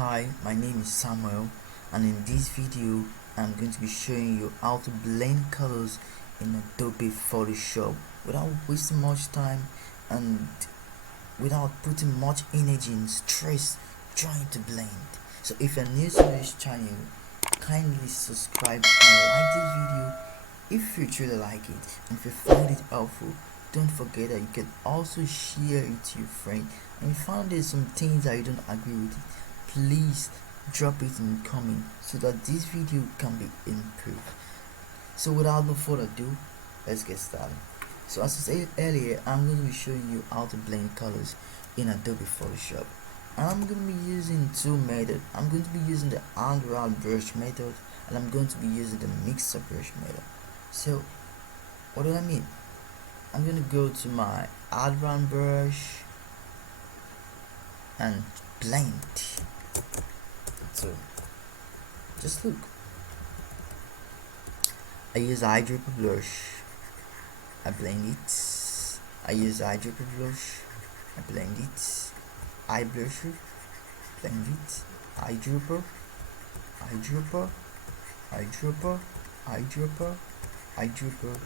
Hi, my name is Samuel, and in this video I'm going to be showing you how to blend colors in Adobe Photoshop without wasting much time and without putting much energy and stress trying to blend. So if you're new to this channel, kindly subscribe and like this video if you truly like it, and if you find it helpful, don't forget that you can also share it to your friend. And if you found there's some things that you don't agree with it, please drop it in the comment so that this video can be improved. So without no further ado, let's get started. So as I said earlier, I'm going to be showing you how to blend colors in Adobe Photoshop. And I'm going to be using two methods. I'm going to be using the hand round brush method, and I'm going to be using the mixer brush method. So what do I mean? I'm going to go to my hand round brush and blend. So just look, I use eyedropper blush, I blend it. I use eyedropper blush, I blend it. Eye blusher, blend it. Eyedropper, eyedropper, eyedropper, eyedropper, eyedropper,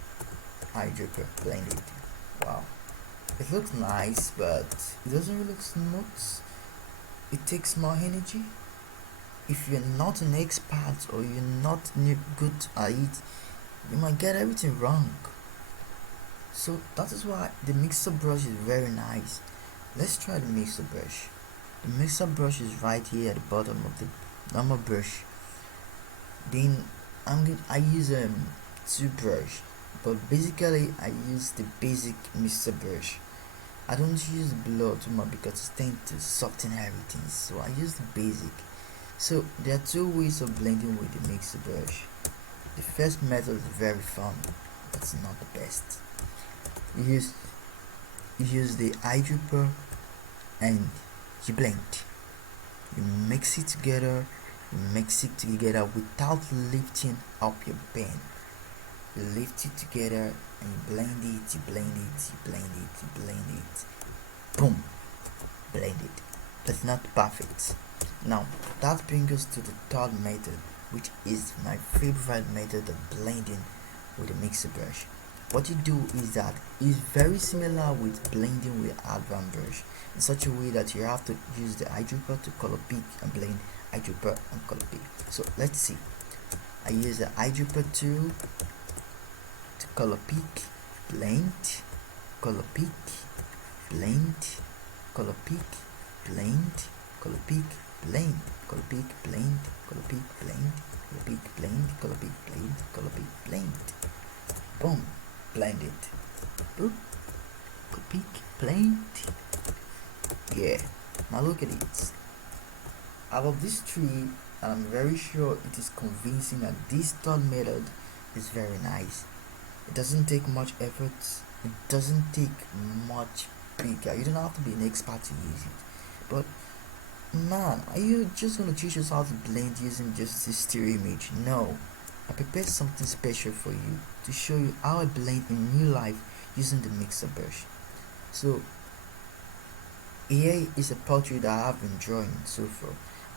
eyedropper, blend it. Wow, it looks nice, but it doesn't really look smooth. It takes more energy. If you're not an expert or you're not good at it, you might get everything wrong. So that is why the mixer brush is very nice. Let's try the mixer brush. The mixer brush is right here at the bottom of the normal brush. Then I use two brush, but basically I use the basic mixer brush. I don't use the blur too much because it tends to soften everything, so I use the basic. So there are two ways of blending with the mixer brush. The first method is very fun, but it's not the best. You use the eyedropper and you blend. You mix it together. Without lifting up your pen. You lift it together and you blend it. Boom, blend it. That's not perfect. Now that brings us to the third method, which is my favorite method of blending with a mixer brush. What you do is that it's very similar with blending with advanced brush, in such a way that you have to use the eyedropper to color pick and blend eyedropper and color pick. So let's see. I use the eyedropper tool to color pick, blend, color pick, blend, color pick, blend, color pick, blend, color pick, blend, color pick, blend, color pick, blend, color pick, blend, color pick, blend. Boom, blend it. Boop, color pick, blend. Yeah, now look at it. Out of these three, I'm very sure it is convincing that this third method is very nice. It doesn't take much effort. It doesn't take much bigger. You don't have to be an expert to use it. But man, are you just gonna teach us how to blend using just this stereo image? No, I prepared something special for you to show you how I blend in real life using the mixer brush. So here is a portrait that I have been drawing so far,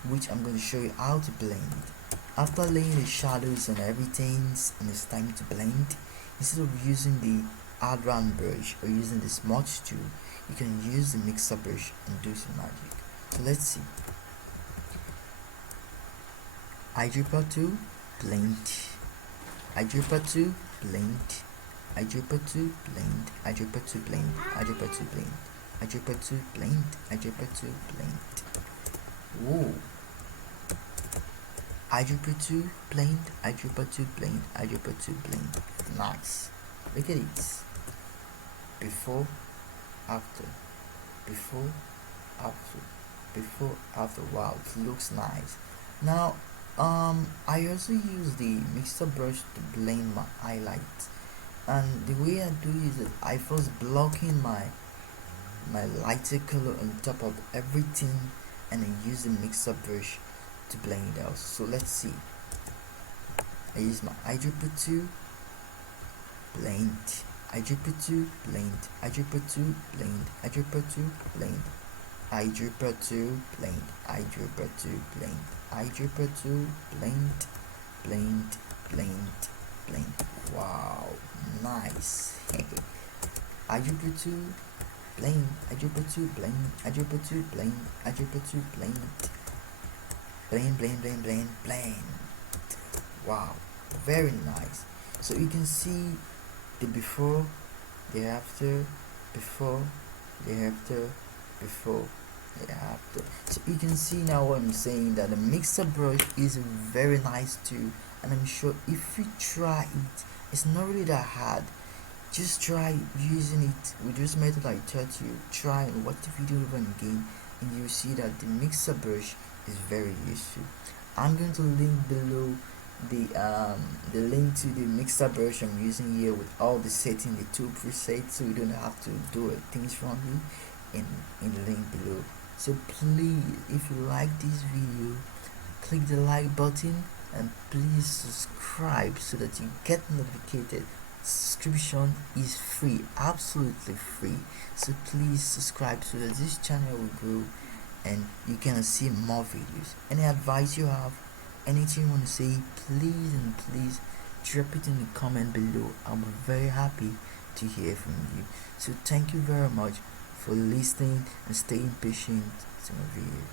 which I'm going to show you how to blend it. After laying the shadows and everything and it's time to blend, instead of using the hard round brush or using the smudge tool, you can use the mixer brush and do some magic. So let's see. Eyedropper tool, blend. Eyedropper tool, blend. Eyedropper tool, blend. Eyedropper tool, blend. Eyedropper tool, blend. Eyedropper tool, blend. Eyedropper tool, blend. Whoa. Eyedropper tool, blend. Eyedropper tool, blend. Eyedropper tool, blend. Nice. Look at it. Before, after. Before, after. Before, after. Wow, it looks nice. Now I also use the mixer brush to blend my highlight, and the way I do is that I first block in my lighter color on top of everything, and I use the mixer brush to blend it out. So let's see. I use my eyedropper tool, blend, eyedropper tool, blend, eyedropper tool, blend, eyedropper tool, blend. I2 blend, I2 blend, I2 blend, blend, blend, blend. Wow, nice. I2 blend, I2 blend, I2 blend, I2 blend, blend, blend, blend, blend, blend. Wow, very nice. So you can see the before, the after, before, the after, before, the after. So you can see now what I'm saying, that the mixer brush is very nice too, and I'm sure if you try it, it's not really that hard. Just try using it with this method I taught you. Try and watch the video even again, and you see that the mixer brush is very useful. I'm going to link below the link to the mixer brush I'm using here with all the settings, the two presets, so you don't have to do things from me in the link below. So please, if you like this video, click the like button and please subscribe so that you get notified. Subscription is free, absolutely free. So please subscribe so that this channel will grow and you can see more videos. Any advice you have, anything you want to say, please and please drop it in the comment below. I'm very happy to hear from you. So thank you very much for listening and staying patient to my video.